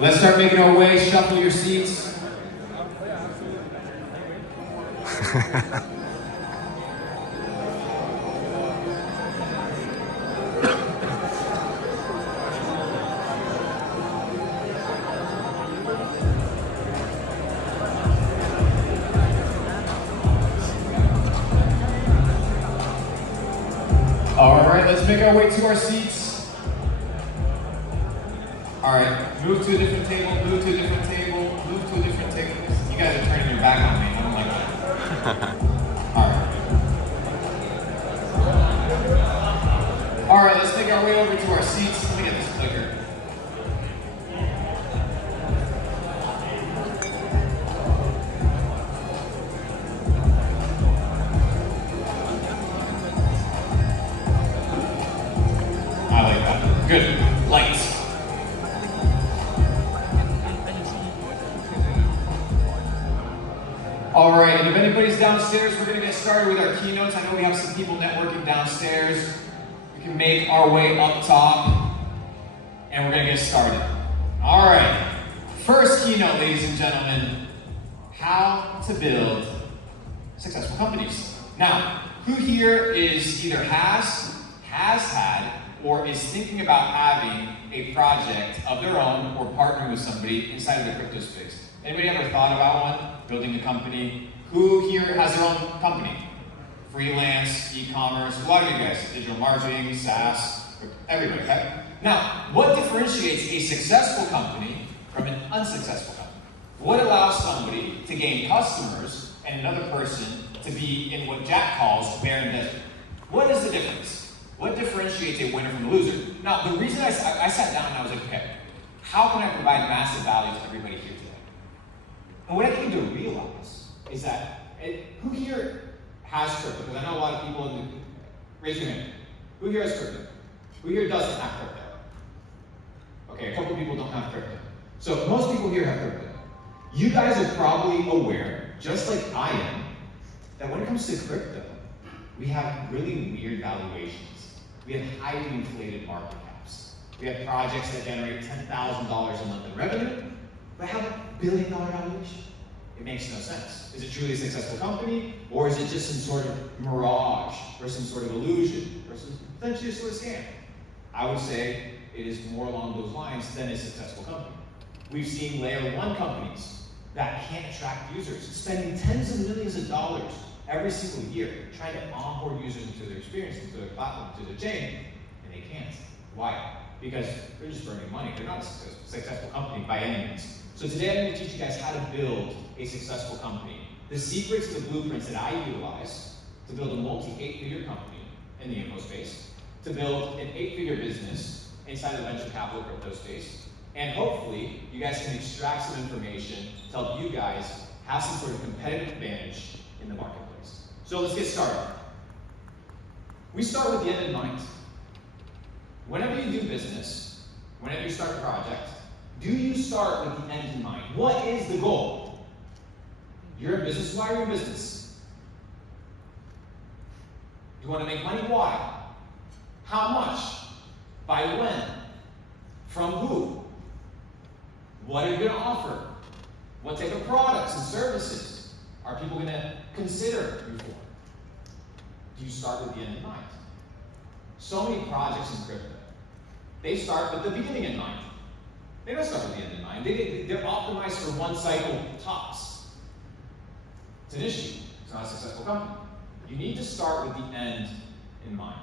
Let's start making our way, shuffle your seats. All right, let's make our way to our seats. All right, move to a different table, move to a different table, move to a different table. You guys are turning your back on me, I don't like that. All right, let's make our way over to our seats. Let me get this clicker. I like that. Good. Lights. All right, and if anybody's downstairs, we're going to get started with our keynotes. I know we have some people networking downstairs. We can make our way up top, and we're going to get started. All right, first keynote, ladies and gentlemen, how to build successful companies. Now, who here is either has had, or is thinking about having a project of their own or partnering with somebody inside of the crypto space? Anybody ever thought about one? Building a company? Who here has their own company? Freelance, e-commerce, a lot of you guys, digital marketing, SaaS, everybody, okay? Now, what differentiates a successful company from an unsuccessful company? What allows somebody to gain customers and another person to be in what Jack calls barren desert? What is the difference? What differentiates a winner from a loser? Now, the reason I sat down and I was like, okay, how can I provide massive value to everybody here today? And what I came to realize is that, who here has crypto? Because I know a lot of people in the, raise your hand. Who here has crypto? Who here doesn't have crypto? Okay, a couple people don't have crypto. So most people here have crypto. You guys are probably aware, just like I am, that when it comes to crypto, we have really weird valuations. We have highly inflated market caps. We have projects that generate $10,000 a month in revenue, but have a $1 billion valuation. It makes no sense. Is it truly a successful company, or is it just some sort of mirage, or some sort of illusion, or some potentially just a scam? I would say it is more along those lines than a successful company. We've seen layer 1 companies that can't attract users, spending tens of millions of dollars every single year trying to onboard users into their experience, into their platform, into their chain, and they can't. Why? Because they're just burning money. They're not a successful company by any means. So today I'm going to teach you guys how to build a successful company. The secrets, the blueprints that I utilize to build a multi-8-figure company in the info space, to build an 8-figure business inside the venture capital crypto space, and hopefully you guys can extract some information to help you guys have some sort of competitive advantage in the marketplace. So let's get started. We start with the end in mind. Whenever you do business, whenever you start a project, do you start with the end in mind? What is the goal? You're in business, why are you in business? You want to make money, why? How much? By when? From who? What are you going to offer? What type of products and services are people going to consider you for? Do you start with the end in mind? So many projects in crypto, they start with the beginning in mind. They don't start with the end in mind. They're optimized for one cycle tops. It's an issue. It's not a successful company. You need to start with the end in mind.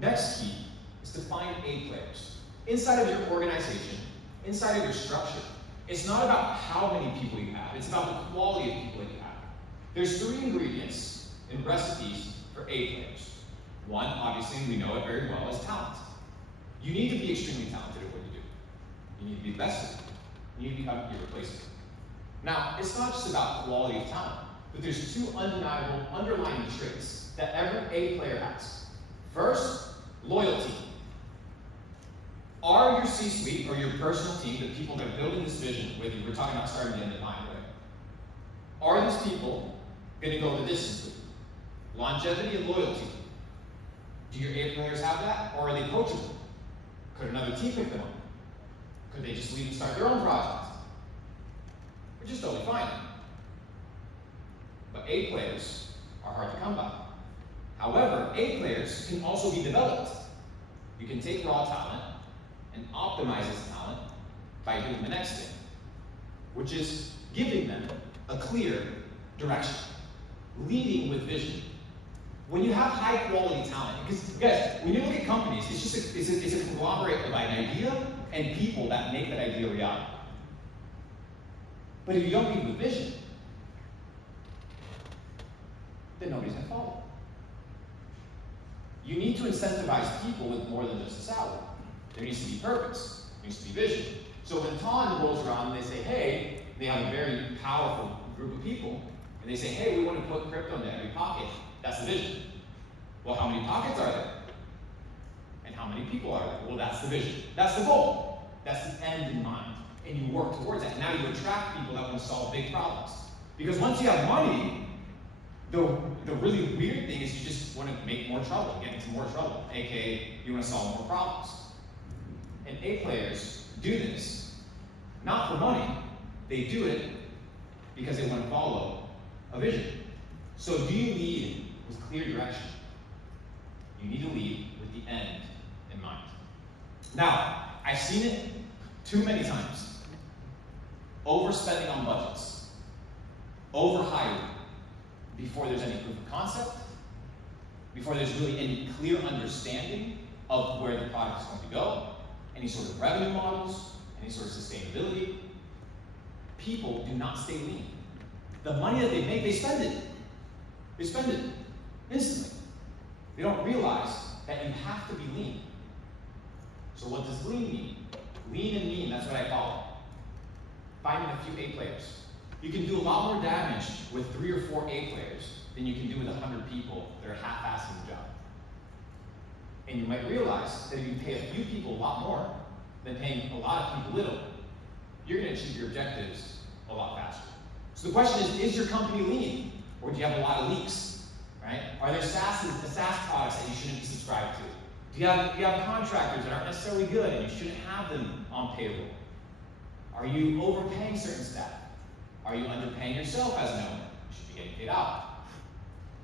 Next key is to find A players. Inside of your organization, inside of your structure, it's not about how many people you have. It's about the quality of people that you have. There's 3 ingredients and recipes for A players. One, obviously, we know it very well, is talent. You need to be extremely talented at what you do. You need to be the best at it. You need to become irreplaceable. Now, it's not just about quality of talent, but there's 2 undeniable underlying traits that every A player has. First, loyalty. Are your C-suite or your personal team, the people that are building this vision with you, we're talking about starting the end in mind, right? Are these people going to go the distance with you? Longevity and loyalty. Do your A players have that, or are they coachable? Could another team pick them up? Could they just leave and start their own project? Which is totally fine. But A players are hard to come by. However, A players can also be developed. You can take raw talent and optimize this talent by doing the next thing, which is giving them a clear direction, leading with vision. When you have high quality talent, because guys, when you look at companies, it's a conglomerate of an idea and people that make that idea reality. But if you don't lead with vision, then nobody's going to follow. You need to incentivize people with more than just a salary. There needs to be purpose. There needs to be vision. So when Ton rolls around and they say, hey, they have a very powerful group of people, and they say, hey, we want to put crypto into every pocket. That's the vision. Well, how many pockets are there? And how many people are there? Well, that's the vision. That's the goal. That's the end in mind. And you work towards that. Now you attract people that want to solve big problems. Because once you have money, the really weird thing is you just want to make more trouble, get into more trouble, aka you want to solve more problems. And A players do this, not for money, they do it because they want to follow a vision. So do you lead with clear direction? You need to lead with the end in mind. Now, I've seen it too many times. Overspending on budgets, overhiring, before there's any proof of concept, before there's really any clear understanding of where the product is going to go, any sort of revenue models, any sort of sustainability. People do not stay lean. The money that they make, they spend it. They spend it instantly. They don't realize that you have to be lean. So what does lean mean? Lean and mean, that's what I call it. Finding a few A players. You can do a lot more damage with 3 or 4 A players than you can do with 100 people that are half-assing the job. And you might realize that if you pay a few people a lot more than paying a lot of people little, you're going to achieve your objectives a lot faster. So the question is your company lean? Or do you have a lot of leaks? Right? Are there SaaS products that you shouldn't be subscribed to? Do you have contractors that aren't necessarily good and you shouldn't have them on payroll? Are you overpaying certain staff? Are you underpaying yourself as an owner? You should be getting paid out.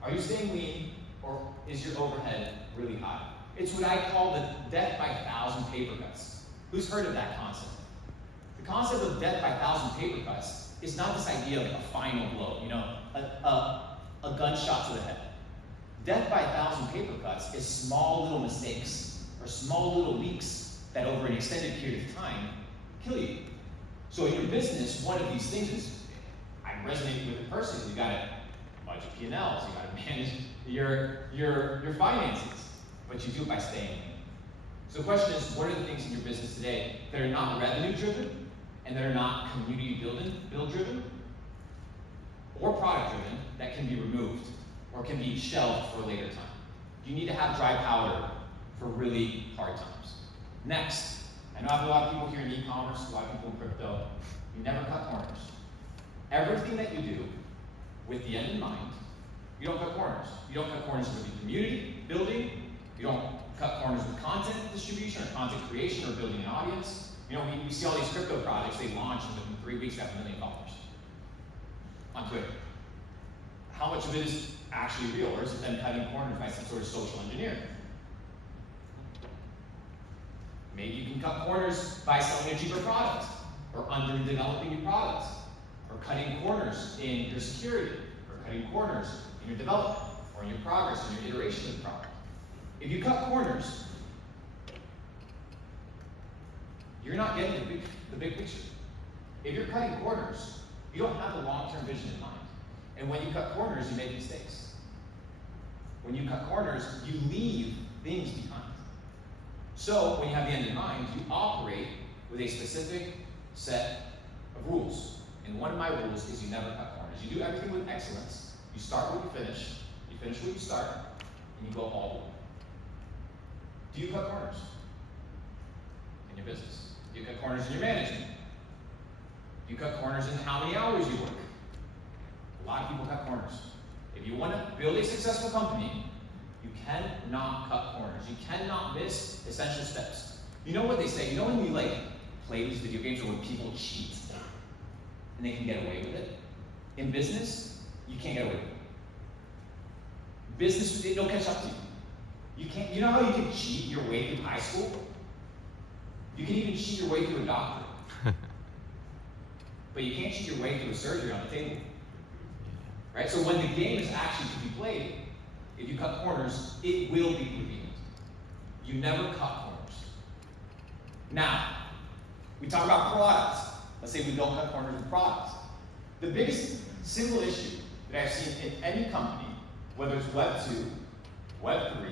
Are you staying lean, or is your overhead really high? It's what I call the death by 1,000 paper cuts. Who's heard of that concept? The concept of death by 1,000 paper cuts is not this idea of a final blow, a gunshot to the head. Death by 1,000 paper cuts is small little mistakes or small little leaks that over an extended period of time kill you. So in your business, one of these things is, I resonate with it personally. You gotta budget P&Ls, you gotta manage your finances, but you do it by staying lean. So the question is, what are the things in your business today that are not revenue driven and that are not community build driven or product driven that can be removed or can be shelved for a later time? You need to have dry powder for really hard times. Next, I know I have a lot of people here in e-commerce, a lot of people in crypto. You never cut corners. Everything that you do with the end in mind, you don't cut corners. You don't cut corners with the community building. You don't cut corners with content distribution or content creation or building an audience. We see all these crypto projects, they launch and within 3 weeks they have 1 million followers on Twitter. How much of it is actually real, or is it then cutting corners by some sort of social engineering? Maybe you can cut corners by selling a cheaper product, or underdeveloping your product, or cutting corners in your security, or cutting corners in your development, or in your progress, in your iteration of the product. If you cut corners, you're not getting the big picture. If you're cutting corners, you don't have the long-term vision in mind. And when you cut corners, you make mistakes. When you cut corners, you leave things behind. So when you have the end in mind, you operate with a specific set of rules. And one of my rules is you never cut corners. You do everything with excellence. You start where you finish where you start, and you go all the way. Do you cut corners in your business? Do you cut corners in your management? Do you cut corners in how many hours you work? A lot of people cut corners. If you want to build a successful company, you cannot cut corners. You cannot miss essential steps. You know what they say? When you play these video games or when people cheat and they can get away with it. In business, you can't get away with it. Business, they'll catch up to you. You can't. You know how you can cheat your way through high school? You can even cheat your way through a doctorate. But you can't cheat your way through a surgery on the table. Right? So when the game is actually to be played, if you cut corners, it will be convenient. You never cut corners. Now, we talk about products. Let's say we don't cut corners with products. The biggest single issue that I've seen in any company, whether it's Web 2, Web 3,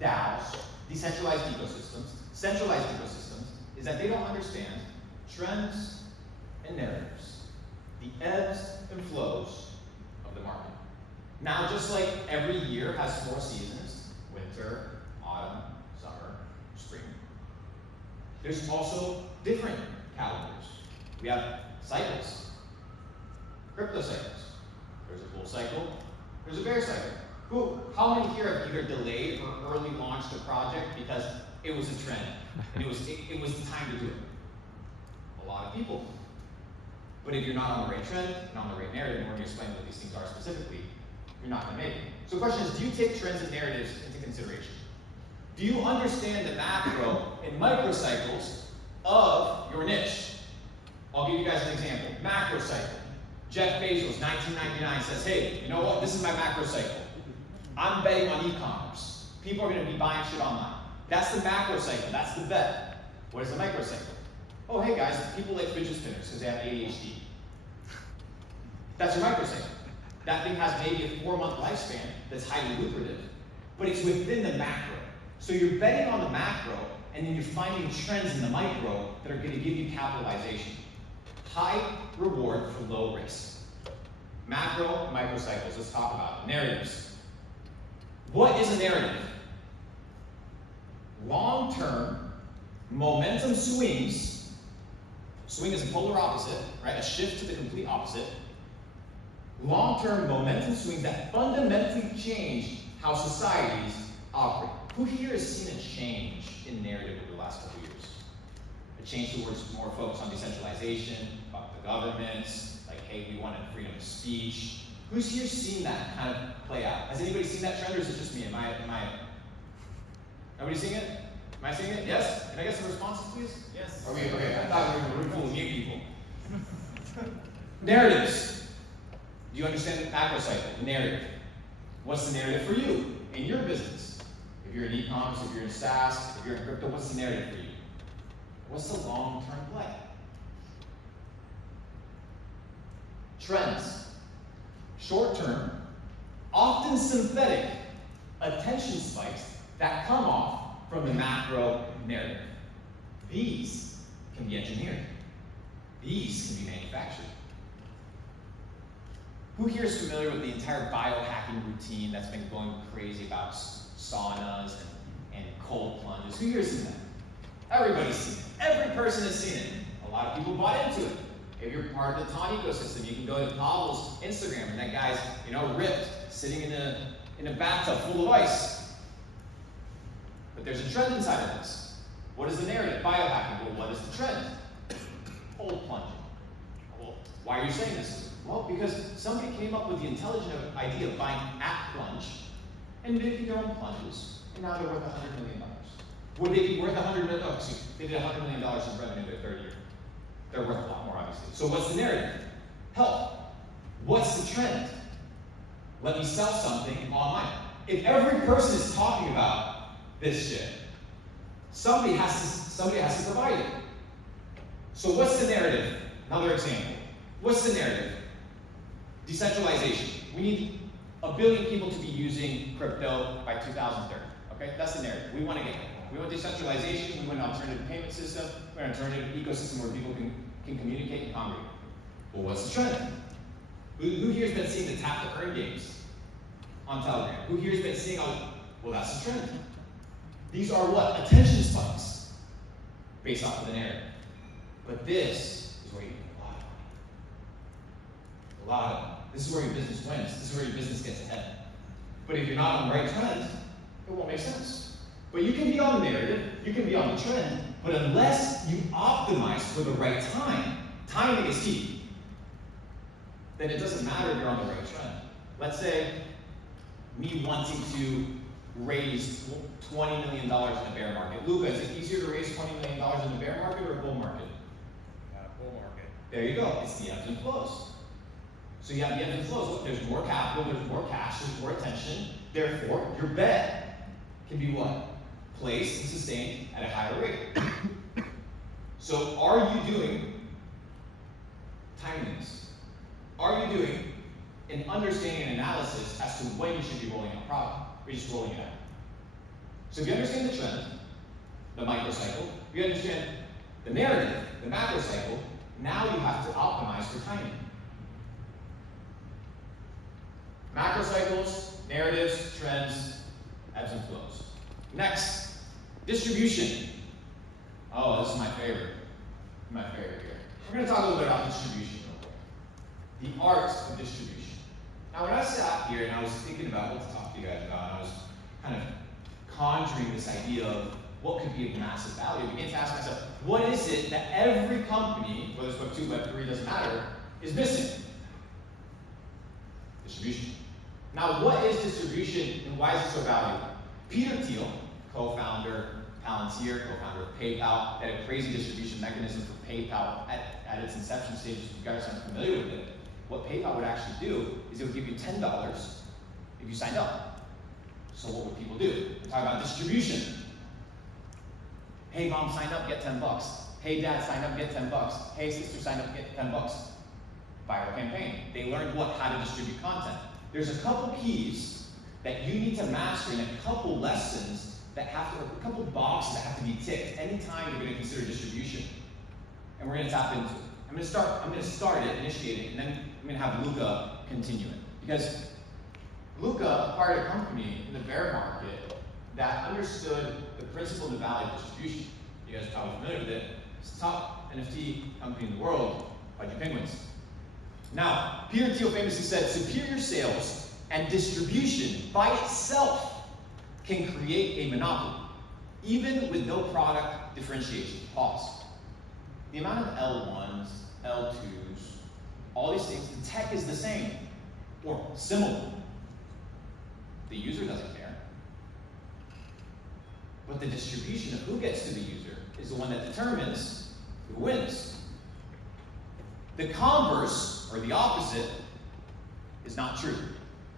DAOs, decentralized ecosystems, centralized ecosystems, is that they don't understand trends and narratives, the ebbs and flows of the market. Now, just like every year has 4 seasons, winter, autumn, summer, spring, there's also different calendars. We have cycles, crypto cycles. There's a bull cycle, there's a bear cycle. How many here have either delayed or early launched a project because it was a trend and it was the time to do it? A lot of people. But if you're not on the right trend and on the right narrative, and we're going to explain what these things are specifically, you're not going to make it. So the question is, do you take trends and narratives into consideration? Do you understand the macro and microcycles of your niche? I'll give you guys an example. Macro cycle. Jeff Bezos, 1999, says, hey, you know what? This is my macro cycle. I'm betting on e-commerce. People are going to be buying shit online. That's the macro cycle. That's the bet. What is the micro cycle? Oh, hey guys, people like fidget spinners because they have ADHD. That's your micro cycle. That thing has maybe a 4-month lifespan that's highly lucrative, but it's within the macro. So you're betting on the macro, and then you're finding trends in the micro that are going to give you capitalization. High reward for low risk. Macro and micro cycles, let's talk about it. Narratives. What is a narrative? Long-term momentum swings. Swing is a polar opposite, right? A shift to the complete opposite. Long-term momentum swings that fundamentally change how societies operate. Who here has seen a change in narrative over the last couple years? A change towards more focus on decentralization, about the governments, like, hey, we wanted freedom of speech. Who's here seen that kind of play out? Has anybody seen that trend, or is it just me? Nobody seeing it? Am I seeing it? Yes? Can I get some responses, please? Yes. Okay, I thought we were in a room full of new people. Narratives. Do you understand the macro cycle? Narrative. What's the narrative for you in your business? If you're in e-commerce, if you're in SaaS, if you're in crypto, what's the narrative for you? What's the long-term play? Trends. Short-term, often synthetic attention spikes that come off from the macro narrative. These can be engineered. These can be manufactured. Who here is familiar with the entire biohacking routine that's been going crazy about saunas and cold plunges? Who here has seen that? Everybody's seen it. Every person has seen it. A lot of people bought into it. If you're part of the Tawny ecosystem, you can go to Pavel's Instagram, and that guy's, ripped, sitting in a bathtub full of ice. But there's a trend inside of this. What is the narrative? Biohacking. Well, what is the trend? Cold plunging. Well, why are you saying this? Well, because somebody came up with the intelligent idea of buying at plunge and making their own plunges, and now they're worth $100 million. Would they be worth $100 million? Oh, excuse me. They did $100 million in revenue their third year. They're worth a lot more, obviously. So what's the narrative? Health. What's the trend? Let me sell something online. If every person is talking about this shit, somebody has to provide it. So what's the narrative? Another example. What's the narrative? Decentralization. We need 1 billion people to be using crypto by 2030. Okay, that's the narrative. We want to get there. We want decentralization. We want an alternative payment system. We want an alternative ecosystem where people can communicate and congregate. Well, what's the trend? Who here has been seeing the tap to earn games on Telegram? Who here has been seeing well, that's the trend. These are what? Attention spikes based off of the narrative. But this is where you make a lot of money. This is where your business wins. This is where your business gets ahead. But if you're not on the right trend, it won't make sense. But you can be on the narrative, you can be on the trend, but unless you optimize optimized for the right time, timing is key, then it doesn't matter if you're on the right trend. Let's say me wanting to raise $20 million in the bear market. Luca, is it easier to raise $20 million in the bear market or a bull market? Bull market. There you go. It's the ebbs and flows. So you have the ebbs and flows. Look, there's more capital, there's more cash, there's more attention. Therefore, your bet can be what? Placed and sustained at a higher rate. So are you doing timeliness? Are you doing an understanding and analysis as to when you should be rolling out product, or just rolling it out? So if you understand the trend, the microcycle, if you understand the narrative, the macro cycle, now you have to optimize for timing. Macro cycles, narratives, trends, ebbs and flows. Next, distribution. Oh, this is my favorite. My favorite here. We're going to talk a little bit about distribution real quick. The art of distribution. Now, when I sat here and I was thinking about what to talk to you guys about, I was kind of conjuring this idea of what could be of massive value. I began to ask myself, what is it that every company, whether it's Web 2, Web 3, doesn't matter, is missing? Distribution. Now, what is distribution and why is it so valuable? Peter Thiel, co-founder, Palantir, co-founder of PayPal, had a crazy distribution mechanism for PayPal at its inception stage. If you guys aren't familiar with it, what PayPal would actually do is it would give you $10 if you signed up. So what would people do? We're talking about distribution. Hey mom, sign up, get $10. Hey dad, sign up, get $10. Hey sister, sign up, get $10. Viral campaign. They learned how to distribute content. There's a couple keys that you need to master and a couple lessons that have to, a couple boxes that have to be ticked anytime you're going to consider distribution. And we're going to tap into it. I'm going to start it, initiate it, and then I'm going to have Luca continue it. Because Luca acquired a company in the bear market that understood the principle and the value of distribution. You guys are probably familiar with it. It's the top NFT company in the world, Pudgy Penguins. Now, Peter Thiel famously said, superior sales and distribution by itself can create a monopoly, even with no product differentiation. Pause. The amount of L1s, L2s, all these things, the tech is the same, or similar. The user doesn't care. But the distribution of who gets to the user is the one that determines who wins. The converse, or the opposite, is not true.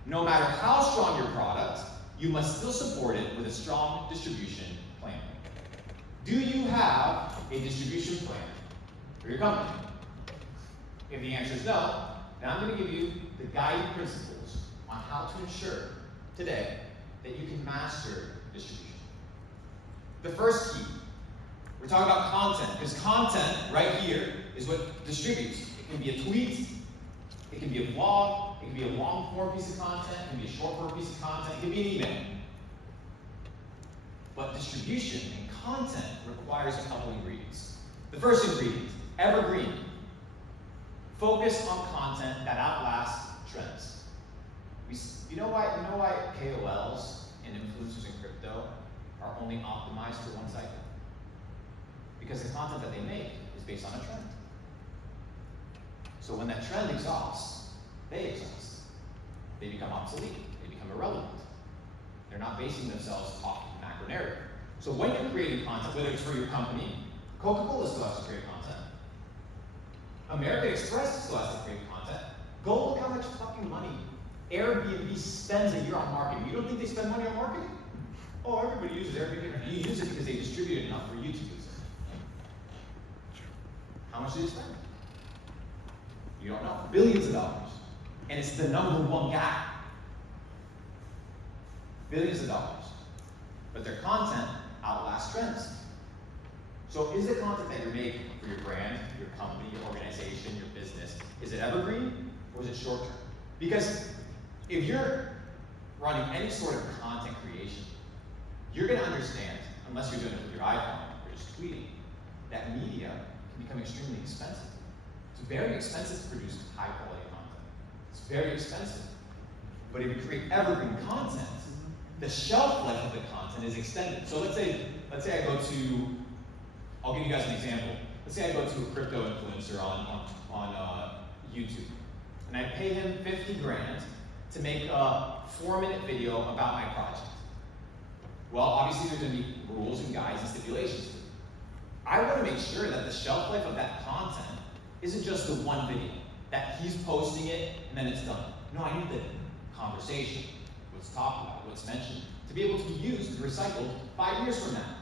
No matter how strong your product, you must still support it with a strong distribution plan. Do you have a distribution plan for your company? If the answer is no, then I'm going to give you the guiding principles on how to ensure today that you can master distribution. The first key, we're talking about content, because content right here is what distributes. It can be a tweet, it can be a blog, it can be a long form piece of content, it can be a short form piece of content, it can be an email. But distribution and content requires a couple ingredients. The first ingredient, evergreen. Focus on content that outlasts trends. You know why KOLs and influencers in crypto are only optimized for one cycle? Because the content that they make is based on a trend. So when that trend exhausts, they exhaust. They become obsolete. They become irrelevant. They're not basing themselves off the macro narrative. So when you're creating content, whether it's for your company, Coca-Cola still has to create content. American Express still has to create content. Go look how much fucking money Airbnb spends a year on marketing. You don't think they spend money on marketing? Oh, everybody uses Airbnb. You use it because they distribute it enough for you to use it. How much do they spend? You don't know. Billions of dollars. And it's the #1 guy. Billions of dollars. But their content outlasts trends. So is the content that you're making for your brand, your company, your organization, your business, is it evergreen or is it short term? Because if you're running any sort of content creation, you're going to understand, unless you're doing it with your iPhone or just tweeting, that media can become extremely expensive. It's very expensive to produce high quality content. It's very expensive. But if you create evergreen content, the shelf life of the content is extended. So let's say I go to, I'll give you guys an example. let's say I go to a crypto influencer on YouTube, and I pay him 50 grand to make a 4-minute video about my project. Well, obviously there's going to be rules and guides and stipulations. I want to make sure that the shelf life of that content isn't just the one video, that he's posting it and then it's done. No, I need the conversation, what's talked about, what's mentioned, to be able to be used and recycled 5 years from now.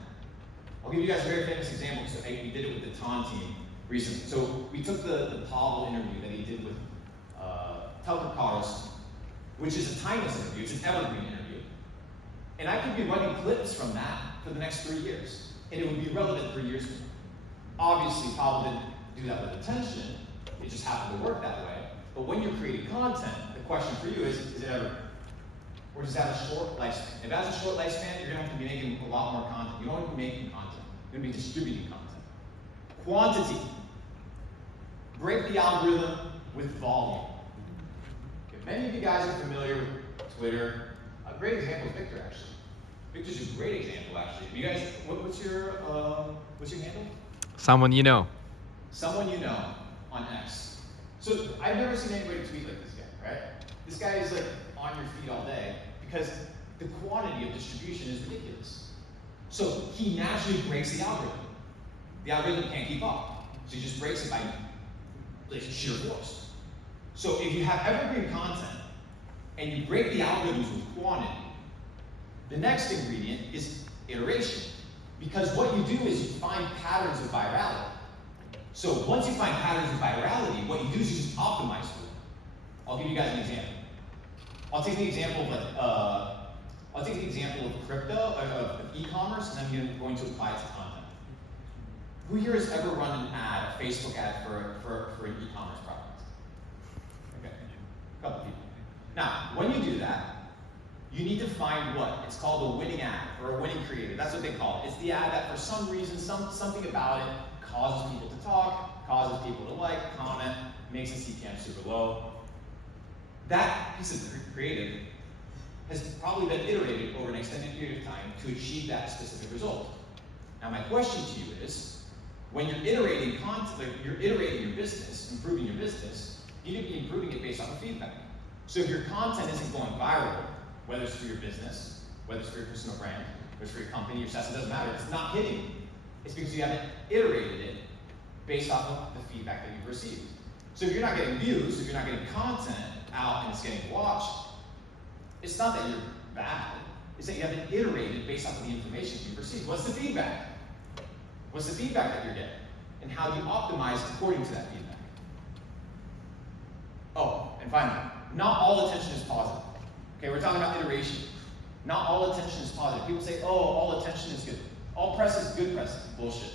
I'll give you guys a very famous example. So we did it with the TON team recently. So we took the Pavel interview that he did with Tucker Carlson, which is a timeless interview, it's an evergreen interview. And I could be running clips from that for the next 3 years, and it would be relevant 3 years from now. Obviously, Pavel didn't do that with intention, it just happened to work that way. But when you're creating content, the question for you is it evergreen? Or does it have a short lifespan? If it has a short lifespan, you're gonna have to be making a lot more content. You don't want to be making content, you're gonna be distributing content. Quantity. Break the algorithm with volume. If many of you guys are familiar with Twitter, a great example is Victor, actually. Victor's a great example, actually. You guys, what's your handle? Someone you know. Someone you know on X. So I've never seen anybody tweet like this guy, right? This guy is like on your feed all day because the quantity of distribution is ridiculous. So he naturally breaks the algorithm. The algorithm can't keep up. So he just breaks it by sheer force. So if you have evergreen content and you break the algorithms with quantity, the next ingredient is iteration. Because what you do is you find patterns of virality. So once you find patterns of virality, what you do is you just optimize for it. I'll give you guys an example. I'll take the example of crypto, of e-commerce, and then I'm going to apply it to content. Who here has ever run an ad, a Facebook ad for an e-commerce product? Okay, a couple people. Now, when you do that, you need to find what? It's called a winning ad, or a winning creative. That's what they call it. It's the ad that for some reason, something about it causes people to talk, causes people to like, comment, makes the CPM super low. That piece of creative has probably been iterated over an extended period of time to achieve that specific result. Now my question to you is, when you're iterating content, you're iterating your business, improving your business, you need to be improving it based off of feedback. So if your content isn't going viral, whether it's for your business, whether it's for your personal brand, whether it's for your company, your SaaS, it doesn't matter, it's not hitting. It's because you haven't iterated it based off of the feedback that you've received. So if you're not getting views, if you're not getting content out and it's getting watched, it's not that you're bad, it's that you haven't iterated based off of the information you've received. What's the feedback? What's the feedback that you're getting? And how do you optimize according to that feedback? Oh, and finally, not all attention is positive. Okay, we're talking about iteration. Not all attention is positive. People say, oh, all attention is good. All press is good press. Bullshit.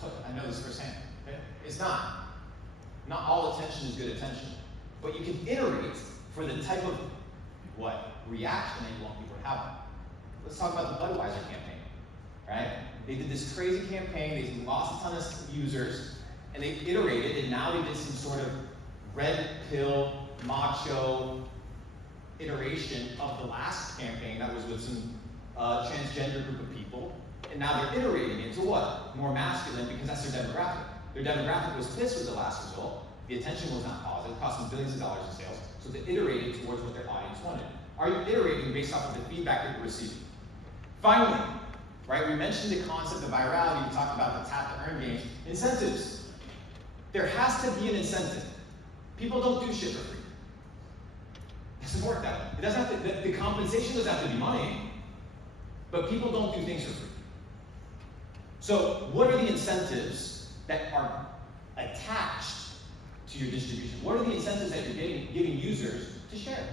I know this firsthand. Okay? It's not. Not all attention is good attention. But you can iterate for the type of reaction that you want people to have. Let's talk about the Budweiser campaign, right? They did this crazy campaign, they lost a ton of users, and they iterated, and now they did some sort of red pill, macho iteration of the last campaign that was with some transgender group of people, and now they're iterating into what? More masculine, because that's their demographic. Their demographic was pissed with the last result. The attention was not positive, it cost them billions of dollars in sales, so they iterated towards what their audience wanted. Are you iterating based off of the feedback that you're receiving? Finally, right, we mentioned the concept of virality, we talked about the tap to earn games. Incentives. There has to be an incentive. People don't do shit for free. It doesn't work that way. It doesn't have to, the compensation doesn't have to be money, but people don't do things for free. So what are the incentives that are attached to your distribution? What are the incentives that you're giving users to share?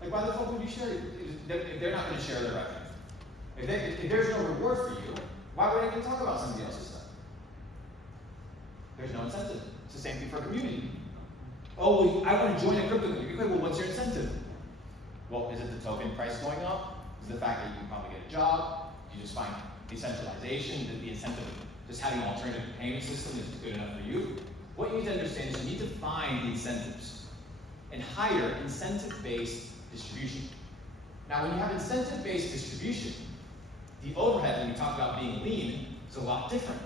Like, why the fuck would you share it if they're not going to share their revenue? If there's no reward for you, why would I even talk about somebody else's stuff? There's no incentive. It's the same thing for a community. Oh, well, I want to join a crypto community. Okay, well, what's your incentive? Well, is it the token price going up? Is it the fact that you can probably get a job? You just find decentralization, the incentive of just having an alternative payment system is good enough for you? What you need to understand is you need to find the incentives and hire incentive-based distribution. Now, when you have incentive-based distribution, the overhead, when we talk about being lean, is a lot different.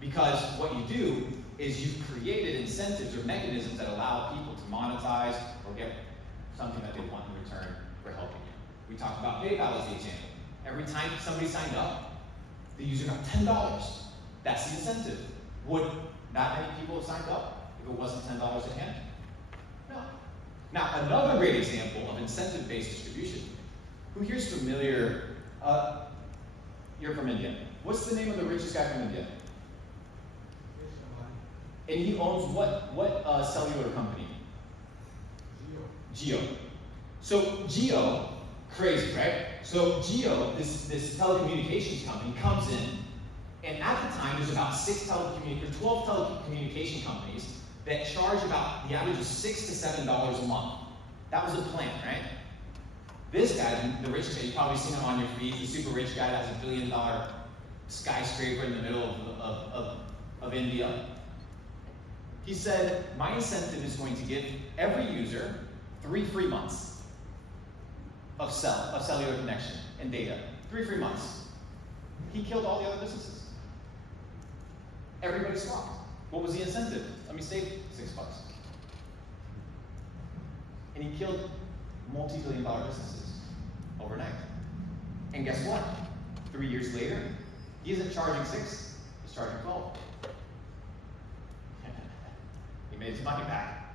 Because what you do is you've created incentives or mechanisms that allow people to monetize or get something that they want in return for helping you. We talked about PayPal as the example. Every time somebody signed up, the user got $10. That's the incentive. Would not many people have signed up if it wasn't $10 a hand? No. Now, another great example of incentive-based distribution. Who here's familiar? You're from India. What's the name of the richest guy from India? And he owns what cellular company? Jio. So Jio, crazy, right? So Jio, this telecommunications company, comes in, and at the time there's about 12 telecommunication companies that charge about the average of $6 to $7 a month. That was the plan, right? This guy, the richest guy, you've probably seen him on your feed, the super rich guy that has $1 billion skyscraper in the middle of India. He said, my incentive is going to give every user 3 free months of cellular connection and data. 3 free months. He killed all the other businesses. Everybody swapped. What was the incentive? Let me save $6. And he killed multi-billion-dollar businesses overnight. And guess what? 3 years later, he isn't charging 6, he's charging 12. He made his money back.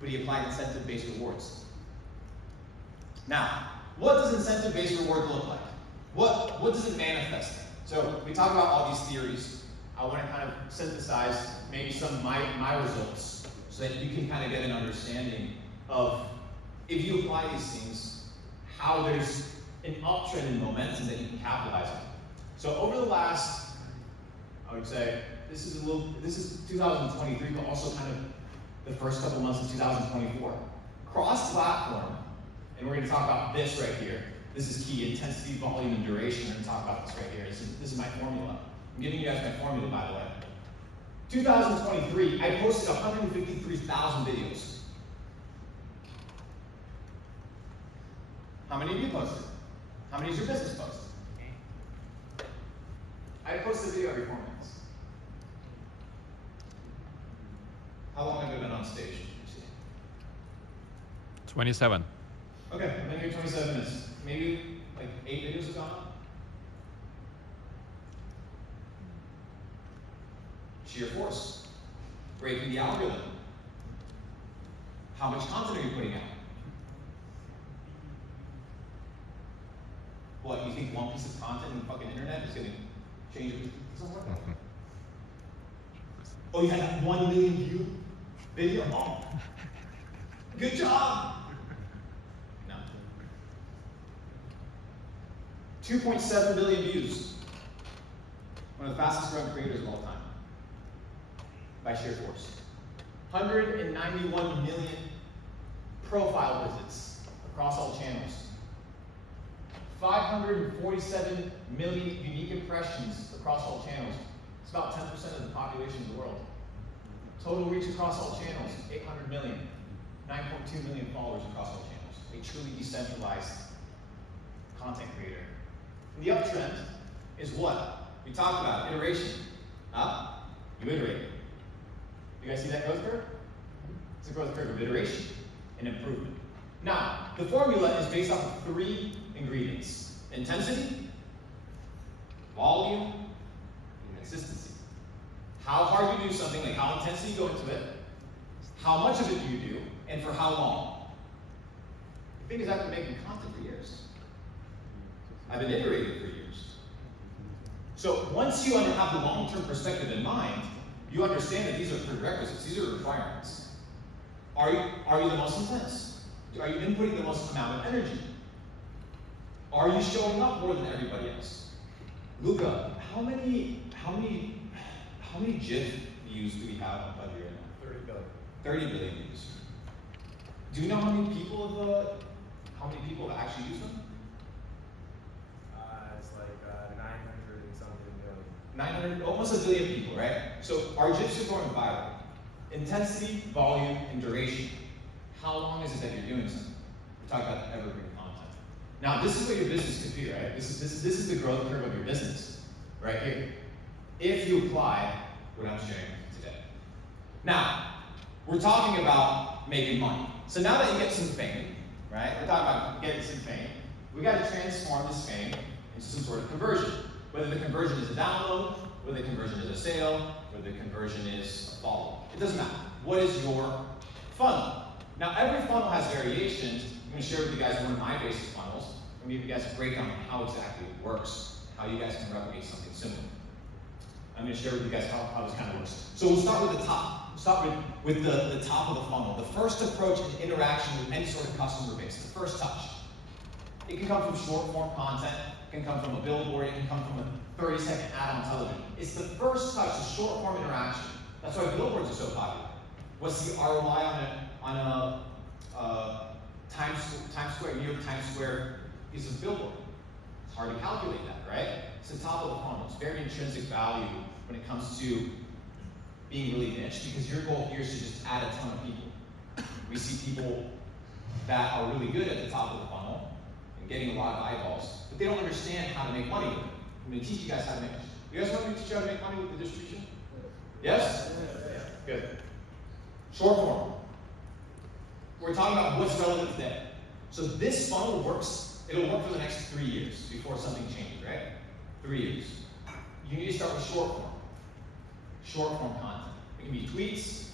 But he applied incentive-based rewards. Now, what does incentive-based reward look like? What does it manifest? So we talk about all these theories. I want to kind of synthesize maybe some of my results so that you can kind of get an understanding of, if you apply these things, how there's an uptrend in momentum that you can capitalize on. So over the last, I would say, this is 2023, but also kind of the first couple months of 2024. Cross-platform, and we're going to talk about this right here. This is key: intensity, volume, and duration. We're going to talk about this right here. This is my formula. I'm giving you guys my formula, by the way. 2023, I posted 153,000 videos. How many of you posted? How many is your business posted? I post a video every 4 minutes. How long have I been on stage? 27. Okay, I've been here 27 minutes. Maybe like 8 videos have gone up. Sheer force. Breaking the algorithm. How much content are you putting out? What, you think one piece of content in the fucking internet is going to change it? Oh, you had that 1 million view video? Oh, good job! No. 2.7 billion views. One of the fastest growing creators of all time. By sheer force. 191 million profile visits across all channels. 547 million unique impressions across all channels. It's about 10% of the population of the world. Total reach across all channels, 800 million. 9.2 million followers across all channels. A truly decentralized content creator. And the uptrend is what? We talked about iteration. You iterate. You guys see that growth curve? It's a growth curve of iteration and improvement. Now, the formula is based off of 3 ingredients: intensity, volume, and consistency. How hard you do something, like how intensely you go into it, how much of it do you do, and for how long. The thing is, I've been making content for years. I've been iterating for years. So once you have the long-term perspective in mind, you understand that these are prerequisites, these are requirements. Are you the most intense? Are you inputting the most amount of energy? Are you showing up more than everybody else? Luca, how many GIF views do we have on Buddy right now? 30 billion. 30 billion views. Do you know how many people have actually used them? It's like 900 and something billion. 900, almost a billion people, right? So our GIFs are going viral. Intensity, volume, and duration. How long is it that you're doing something? We're talking about evergreen content. Now, this is what your business could be, right? This is the growth curve of your business, right here. if you apply what I'm sharing today. Now, we're talking about making money. So now that you get some fame, right? We're talking about getting some fame. We got to transform this fame into some sort of conversion. Whether the conversion is a download, whether the conversion is a sale, whether the conversion is a follow. It doesn't matter. What is your funnel? Now, every funnel has variations. I'm going to share with you guys one of my basic funnels. I'm going to give you guys a breakdown on how exactly it works, how you guys can replicate something similar. I'm going to share with you guys how this kind of works. So we'll start with the top. We'll start with the top of the funnel. The first approach is interaction with any sort of customer base, the first touch. It can come from short form content, it can come from a billboard, it can come from a 30-second ad on television. It's the first touch, the short form interaction. That's why billboards are so popular. What's the ROI on a Times Square, New York Times Square piece of billboard? It's hard to calculate that, right? It's the top of the funnel. It's very intrinsic value when it comes to being really niche, because your goal here is to just add a ton of people. We see people that are really good at the top of the funnel and getting a lot of eyeballs, but they don't understand how to make money with it. I'm going to teach you guys how to make money. You guys want me to teach you how to make money with the distribution? Yes? Good. Short form. We're talking about what's relevant today. So this funnel works, it'll work for the next 3 years before something changes, right? 3 years. You need to start with short form. Short form content. It can be tweets, it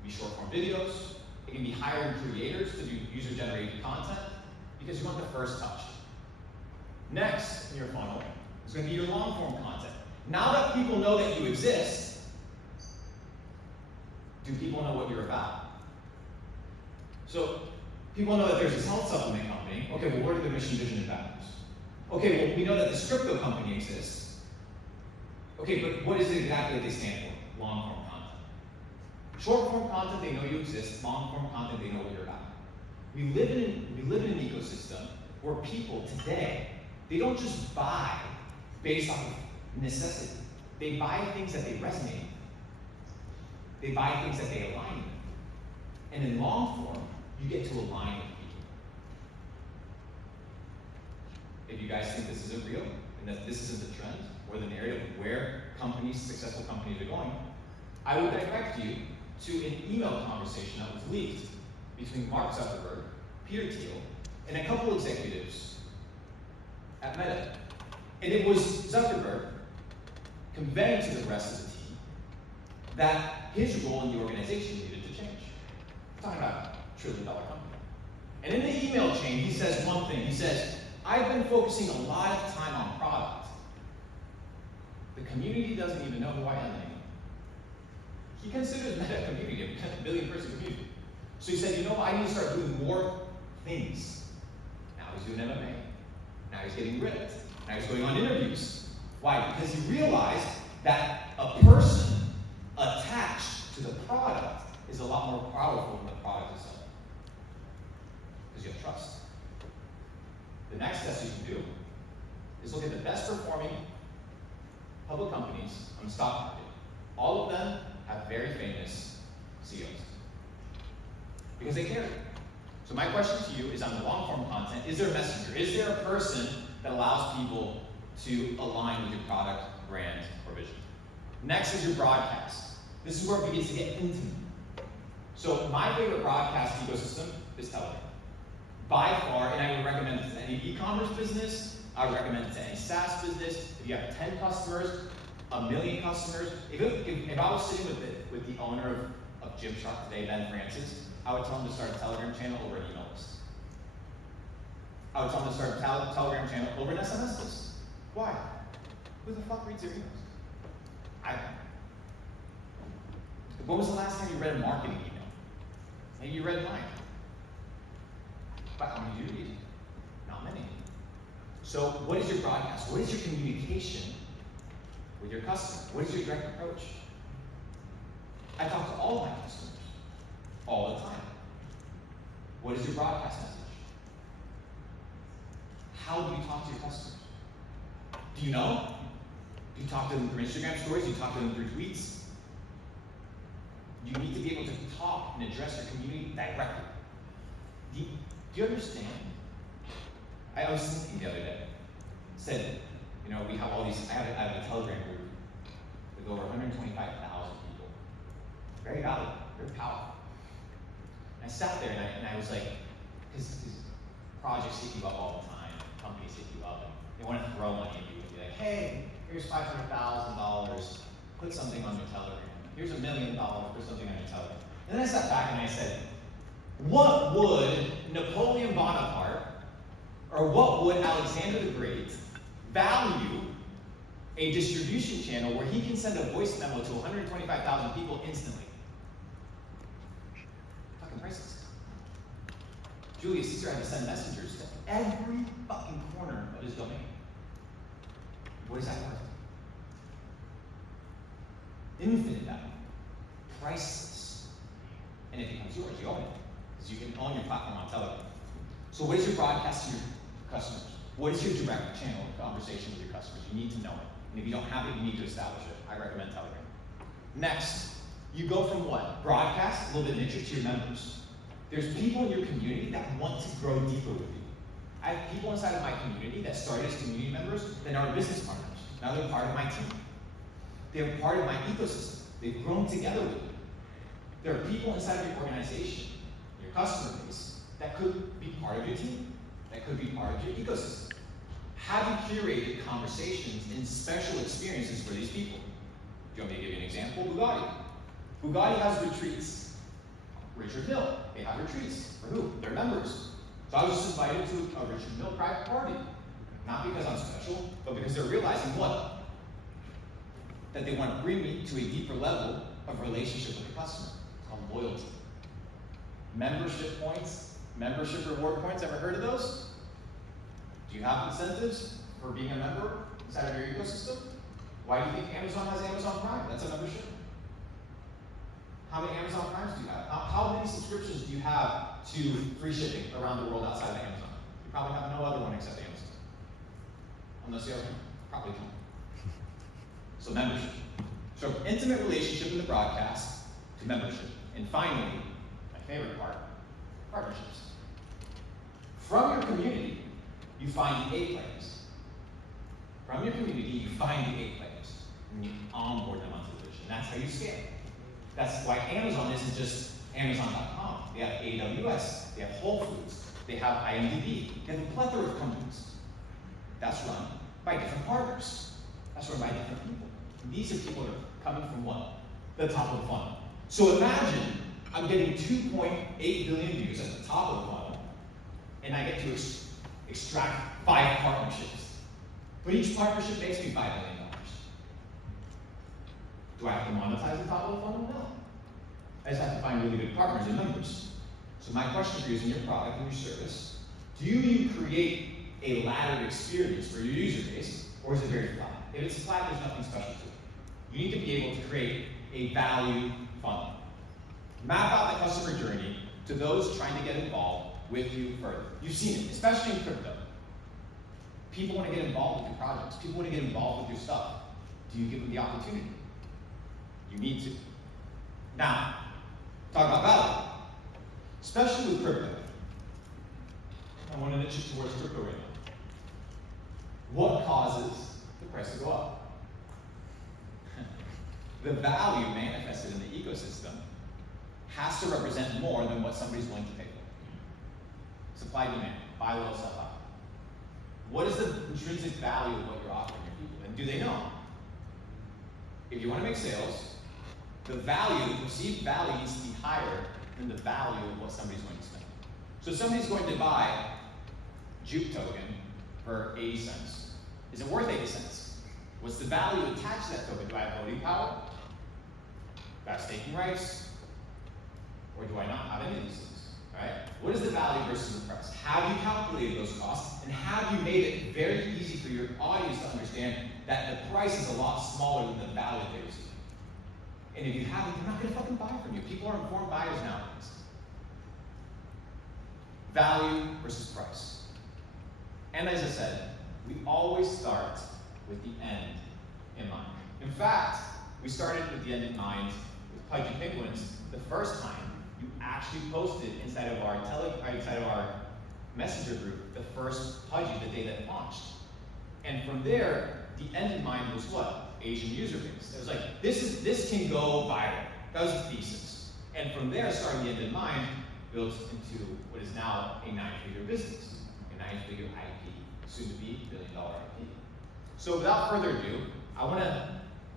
can be short form videos, it can be hiring creators to do user-generated content, because you want the first touch. Next in your funnel is going to be your long form content. Now that people know that you exist, do people know what you're about? So people know that there's this health supplement company. Okay, well, what are the mission, vision, and values? Okay, well, we know that this crypto company exists. Okay, but what is it exactly that they stand for? Long form content. Short form content, they know you exist. Long form content, they know what you're about. We live in an ecosystem where people today, they don't just buy based off of necessity. They buy things that they resonate with. They buy things that they align with. And in long form, you get to align with people. If you guys think this isn't real, and that this isn't the trend, or the narrative of where companies, successful companies are going, I would direct you to an email conversation that was leaked between Mark Zuckerberg, Peter Thiel, and a couple executives at Meta. And it was Zuckerberg conveying to the rest of the team that his role in the organization needed to change. We're talking about a $1 trillion company. And in the email chain, he says one thing. He says, I've been focusing a lot of time on product. The community doesn't even know who I am anymore. He considers Meta a community, a billion-person community. So he said, you know what, I need to start doing more things. Now he's doing MMA. Now he's getting ripped. Now he's going on interviews. Why? Because he realized that a person attached to the product is a lot more powerful than the product itself. Because you have trust. The next step you can do is look at the best performing public companies on the stock market. All of them have very famous CEOs. Because they care. So my question to you is on the long form content, is there a messenger? Is there a person that allows people to align with your product, brand, or vision? Next is your broadcast. This is where it begins to get intimate. So my favorite broadcast ecosystem is Telegram. By far, and I would recommend it to any e-commerce business, I would recommend it to any SaaS business. If you have 10 customers, 1 million customers, if I was sitting with the owner of Gymshark today, Ben Francis, I would tell him to start a Telegram channel over an email list. I would tell him to start a Telegram channel over an SMS list. Why? Who the fuck reads your emails? I don't. When was the last time you read a marketing email? Maybe you read mine. But how many do you read? Not many. So what is your broadcast? What is your communication with your customer? What is your direct approach? I talk to all my customers all the time. What is your broadcast message? How do you talk to your customers? Do you know? Do you talk to them through Instagram stories? Do you talk to them through tweets? You need to be able to talk and address your community directly. Do you understand? I was thinking the other day, said, you know, we have all these, I have a Telegram group, with over 125,000 people. Very valuable, very powerful. And I sat there and I was like, because projects hit you up all the time, companies hit you up, and they want to throw money at you and be like, hey, here's $500,000, put something on your Telegram. Here's $1 million, put something on your Telegram. And then I sat back and I said, what would Napoleon Bonaparte, or what would Alexander the Great value a distribution channel where he can send a voice memo to 125,000 people instantly? Fucking priceless. Julius Caesar had to send messengers to every fucking corner of his domain. What is that worth? Infinite value. Priceless. And it becomes yours. You own it. Because you can own your platform on Telegram. So what is your broadcast to your customers? What is your direct channel of conversation with your customers? You need to know it. And if you don't have it, you need to establish it. I recommend Telegram. Next, you go from what? Broadcast, a little bit niche, to your members. There's people in your community that want to grow deeper with you. I have people inside of my community that started as community members that are business partners. Now they're part of my team. They're part of my ecosystem. They've grown together with me. There are people inside of your organization, your customer base, that could be part of your team, that could be part of your ecosystem. Have you curated conversations and special experiences for these people? Do you want me to give you an example? Bugatti. Bugatti has retreats. Richard Mille, they have retreats. For who? Their members. So I was just invited to a Richard Mille private party. Not because I'm special, but because they're realizing what? That they want to bring me to a deeper level of relationship with the customer. It's called loyalty. Membership points, membership reward points, ever heard of those? Do you have incentives for being a member inside of your ecosystem? Why do you think Amazon has Amazon Prime? That's a membership. How many Amazon Primes do you have? How many subscriptions do you have to free shipping around the world outside of Amazon? You probably have no other one except Amazon. Unless you have probably don't. So membership. So intimate relationship in the broadcast to membership. And finally, my favorite part, partnerships. From your community, you find the A players. From your community, you find the A players. And you onboard them onto the vision. That's how you scale. That's why Amazon isn't just Amazon.com. They have AWS, they have Whole Foods, they have IMDb, they have a plethora of companies. That's run by different partners. That's run by different people. And these are people that are coming from what? The top of the funnel. So imagine I'm getting 2.8 billion views at the top of the funnel, and I get to extract 5 partnerships. But each partnership makes me $5 million. Do I have to monetize the top of the funnel? No. I just have to find really good partners and members. So my question for you is, in your product and your service, do you create a laddered experience for your user base, or is it very flat? If it's flat, there's nothing special to it. You need to be able to create a value funnel. Map out the customer journey to those trying to get involved with you further. You've seen it, especially in crypto. People want to get involved with your projects. People want to get involved with your stuff. Do you give them the opportunity? You need to. Now, talk about value. Especially with crypto. I want to niche it towards crypto right now. What causes the price to go up? The value manifested in the ecosystem has to represent more than what somebody's willing to pay for. Supply demand, buy low, sell high. What is the intrinsic value of what you're offering your people? And do they know? If you want to make sales, the value, the perceived value needs to be higher than the value of what somebody's going to spend. So if somebody's going to buy Juke token for 80 cents. Is it worth 80 cents? What's the value attached to that token? Do I have voting power? Do I have staking rights? Or do I not have any of these things? Right? What is the value versus the price? Have you calculated those costs? And have you made it very easy for your audience to understand that the price is a lot smaller than the value they receive? And if you haven't, they're not going to fucking buy from you. People are informed buyers nowadays. Value versus price. And as I said, we always start with the end in mind. In fact, we started with the end in mind with Pudgy Penguins the first time you actually posted inside of our messenger group the first Pudgy the day that it launched. And from there, the end in mind was what? Asian user base. It was like, this can go viral. That was the thesis. And from there, starting the end in mind, built into what is now a 9-figure business, a 9-figure IP, soon to be $1 billion IP. So without further ado, I want to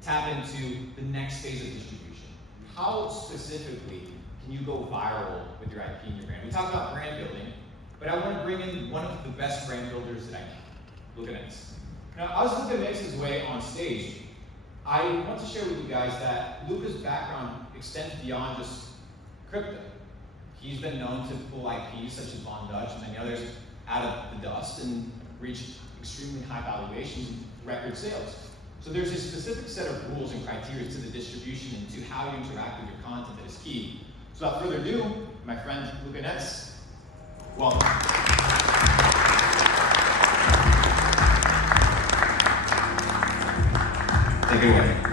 tap into the next phase of distribution. How specifically can you go viral with your IP and your brand? We talked about brand building, but I want to bring in one of the best brand builders that I know. Look at this. Now, as Luca makes his way on stage, I want to share with you guys that Luca's background extends beyond just crypto. He's been known to pull IPs such as Von Dutch and many others out of the dust and reach extremely high valuations and record sales. So there's a specific set of rules and criteria to the distribution and to how you interact with your content that is key. So without further ado, my friend Luca Netz, welcome. Take it away.